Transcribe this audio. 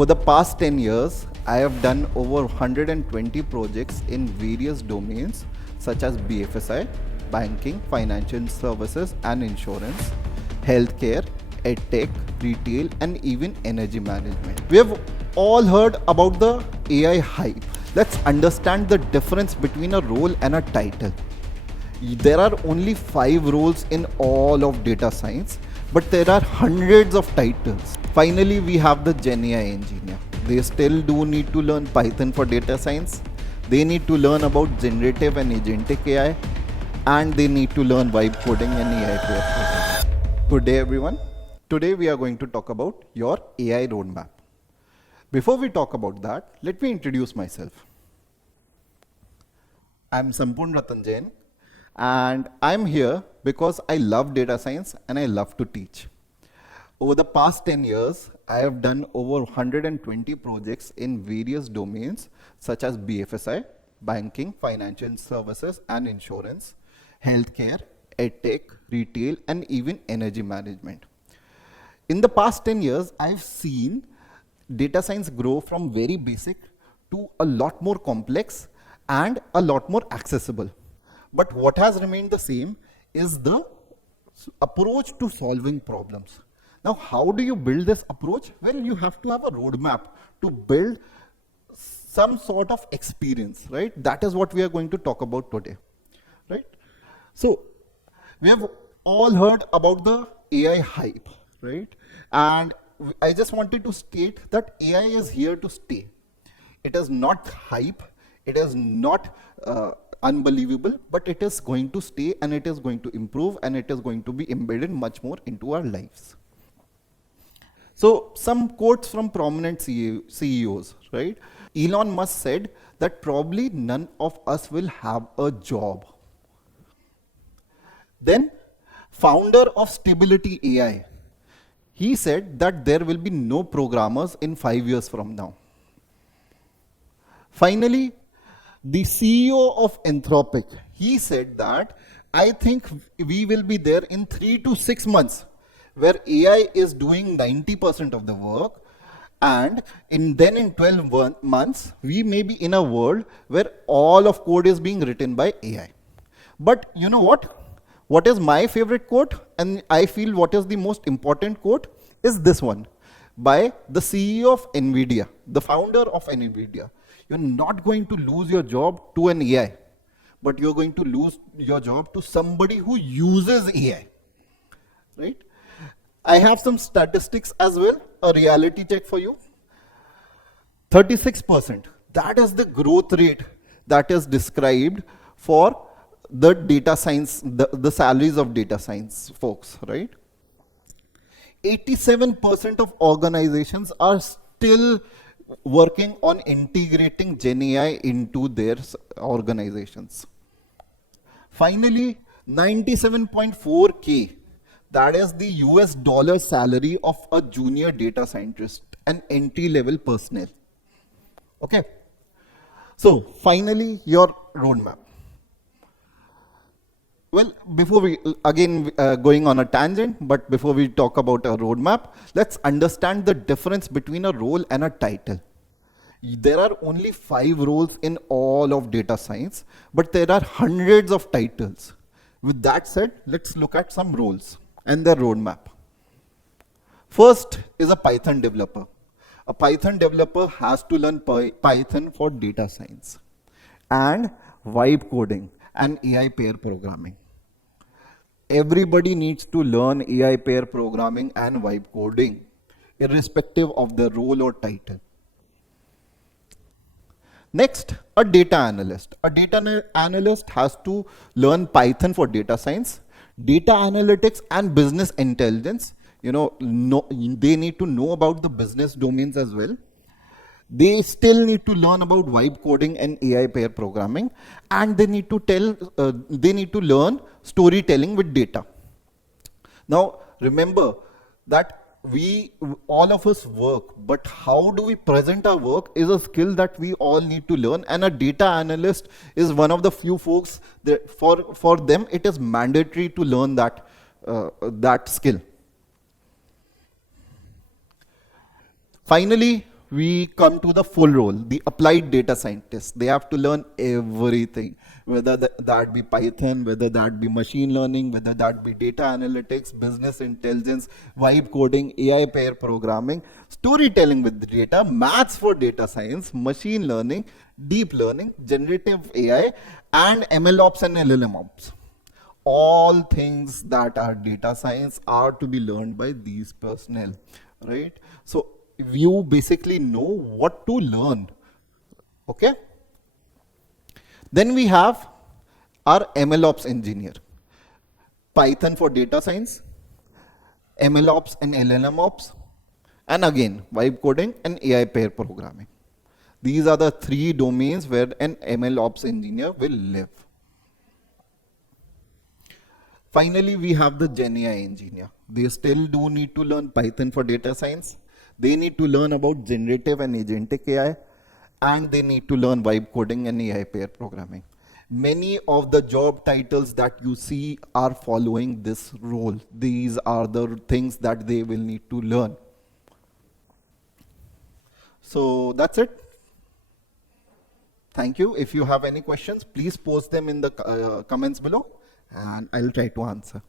Over the past 10 years, I have done over 120 projects in various domains such as BFSI, banking, financial services and insurance, healthcare, edtech, retail and even energy management. We have all heard about the AI hype. Let's understand the difference between a role and a title. There are only 5 roles in all of data science, but there are hundreds of titles. Finally, we have the GenAI engineer. They still do need to learn Python for data science. They need to learn about generative and agentic AI, and they need to learn vibe coding and AI programming. Good day, everyone. Today we are going to talk about your AI roadmap. Before we talk about that, let me introduce myself. I'm Sampurn Ratan Jain, and I'm here because I love data science and I love to teach. Over the past 10 years, I have done over 120 projects in various domains such as BFSI, banking, financial services and insurance, healthcare, edtech, retail and even energy management. In the past 10 years, I've seen data science grow from very basic to a lot more complex and a lot more accessible. But what has remained the same is the approach to solving problems. Now, how do you build this approach? Well, you have to have a roadmap to build some sort of experience, right? That is what we are going to talk about today, right? So, we have all heard about the AI hype, right? And I just wanted to state that AI is here to stay. It is not hype, it is not unbelievable, but it is going to stay and it is going to improve and it is going to be embedded much more into our lives. So some quotes from prominent CEOs, right? Elon Musk said that probably none of us will have a job. Then founder of Stability AI, he said that there will be no programmers in 5 years from now. Finally, the CEO of Anthropic, he said that I think we will be there in 3 to 6 months where AI is doing 90% of the work, and then in 12 months, we may be in a world where all of code is being written by AI. But you know what? What is my favorite quote, and I feel what is the most important quote, is this one by the CEO of NVIDIA, the founder of NVIDIA. You're not going to lose your job to an AI, but you're going to lose your job to somebody who uses AI, right? I have some statistics as well, a reality check for you. 36%, that is the growth rate that is described for the data science, the salaries of data science folks, right? 87% of organizations are still working on integrating GenAI into their organizations. Finally, 97.4K, that is the US dollar salary of a junior data scientist, an entry-level personnel. Okay. So finally, your roadmap. Well, before we, again, going on a tangent, but before we talk about a roadmap, let's understand the difference between a role and a title. There are only 5 roles in all of data science, but there are hundreds of titles. With that said, let's look at some roles and their roadmap. First is a Python developer. A Python developer has to learn Python for data science and vibe coding and AI pair programming. Everybody needs to learn AI pair programming and vibe coding, irrespective of the role or title. Next, a data analyst. A data analyst has to learn Python for data science, data analytics and business intelligence. They need to know about the business domains as well. They still need to learn about vibe coding and AI pair programming, and they need to learn storytelling with data. Now, remember that all of us work, but how do we present our work is a skill that we all need to learn, and a data analyst is one of the few folks that for them it is mandatory to learn that skill. Finally, we come to the full role, the applied data scientist. They have to learn everything, whether that be Python, whether that be machine learning, whether that be data analytics, business intelligence, vibe coding, AI pair programming, storytelling with data, maths for data science, machine learning, deep learning, generative AI, and MLOps and LLMOps. All things that are data science are to be learned by these personnel, right? So you basically know what to learn, okay? Then we have our MLOps engineer, Python for data science, MLOps and LLMOps, and again vibe coding and AI pair programming. These are the three domains where an MLOps engineer will live. Finally, we have the GenAI engineer. They still do need to learn Python for data science. They need to learn about generative and agentic AI, and they need to learn vibe coding and AI pair programming. Many of the job titles that you see are following this role. These are the things that they will need to learn. So that's it. Thank you. If you have any questions, please post them in the comments below, and I'll try to answer.